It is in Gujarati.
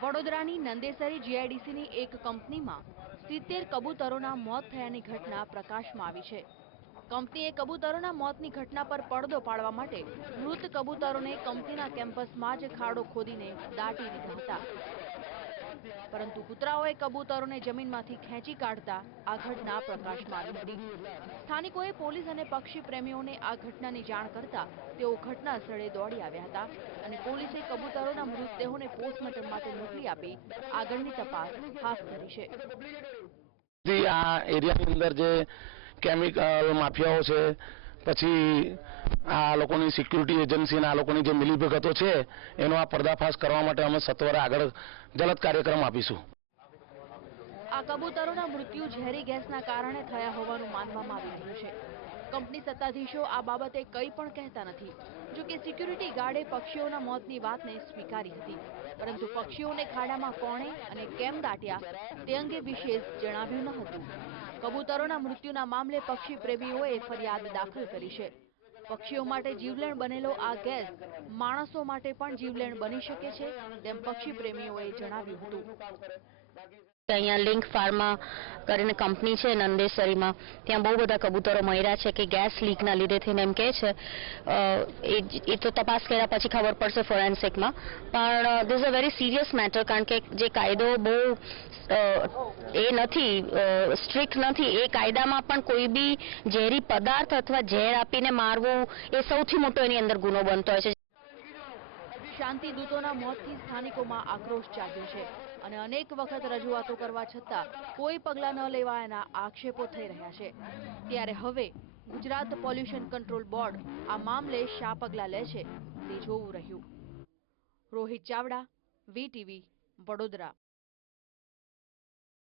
વડોદરાની નંદેસરી જીઆઈડીસીની એક કંપનીમાં સિત્તેર કબૂતરોના મોત થયાની ઘટના પ્રકાશમાં આવી છે. કંપનીએ કબૂતરોના મોતની ઘટના પર પડદો પાડવા માટે મૃત કબૂતરોને કંપનીના કેમ્પસમાં જ ખાડો ખોદીને દાટી દીધા હતા. પરંતુ કૂતરાઓએ કબૂતરોને જમીનમાંથી ખેંચી કાઢતા આ ઘટના પ્રકાશમાં આવી હતી. સ્થાનિકોએ પોલીસ અને પક્ષી પ્રેમીઓને આ ઘટનાની જાણ કરતા તેઓ ઘટના સ્થળે દોડી આવ્યા હતા અને પોલીસે કબૂતરોના મૃતદેહોને પોસ્ટમોર્ટમ માટે મોકલી આપી આગળની તપાસ હાથ ધરી છે. આ એરિયાની અંદર જે કેમિકલ માફિયાઓ છે પછી આ લોકોની સિક્યુરિટી એજન્સી આ લોકોની જે મિલીભગતો છે, એનો આ પર્દાફાશ કરવા માટે અમે સત્વરે આગળ જલદ કાર્યક્રમ આપીશું. આ કબૂતરોના મૃત્યુ ઝેરી ગેસના કારણે થયા હોવાનું માનવામાં આવી રહ્યું છે. કંપની સત્તાધીશો આ બાબતે કંઈ પણ કહેતા નથી. જો કે સિક્યુરિટી ગાર્ડે પક્ષીઓના મોતની વાતને સ્વીકારી હતી. પરંતુ પક્ષીઓને ખાડામાં કોણે અને કેમ દાટ્યા, તે અંગે વિશેષ જણાવ્યું ન હતું. કબૂતરોના મૃત્યુના મામલે પક્ષી પ્રેમીઓએ ફરિયાદ દાખલ કરી છે. પક્ષીઓ માટે જીવલેણ બનેલો આ ગેસ માણસો માટે પણ જીવલેણ બની શકે છે, તેમ પક્ષી પ્રેમીઓએ જણાવ્યું હતું. અહીંયા લિંક ફાર્મા કરીને કંપની છે નંદેસરીમાં ત્યાં બહુ બધા કબૂતરો મર્યા છે કે ગેસ લીકના લીધે થઈને એમ કહે છે. એ તો તપાસ કર્યા પછી ખબર પડશે ફોરેન્સિકમાં. પણ this a very serious matter કારણ કે જે કાયદો બહુ એ નથી સ્ટ્રિક્ટ નથી. એ કાયદામાં પણ કોઈ બી ઝેરી પદાર્થ અથવા ઝેર આપીને મારવું એ સૌથી મોટો એની અંદર ગુનો બનતો હોય છે. શાંતિ દૂતોના મોતથી સ્થાનિકોમાં આક્રોશ જાગ્યો છે અને અનેક વખત રજૂઆતો કરવા છતાં કોઈ પગલાં ન લેવાયાના આક્ષેપો થઈ રહ્યા છે. ત્યારે હવે ગુજરાત પોલ્યુશન કંટ્રોલ બોર્ડ આ મામલે શા પગલાં લે છે તે જોવું રહ્યું. રોહિત ચાવડા, વીટીવી, વડોદરા.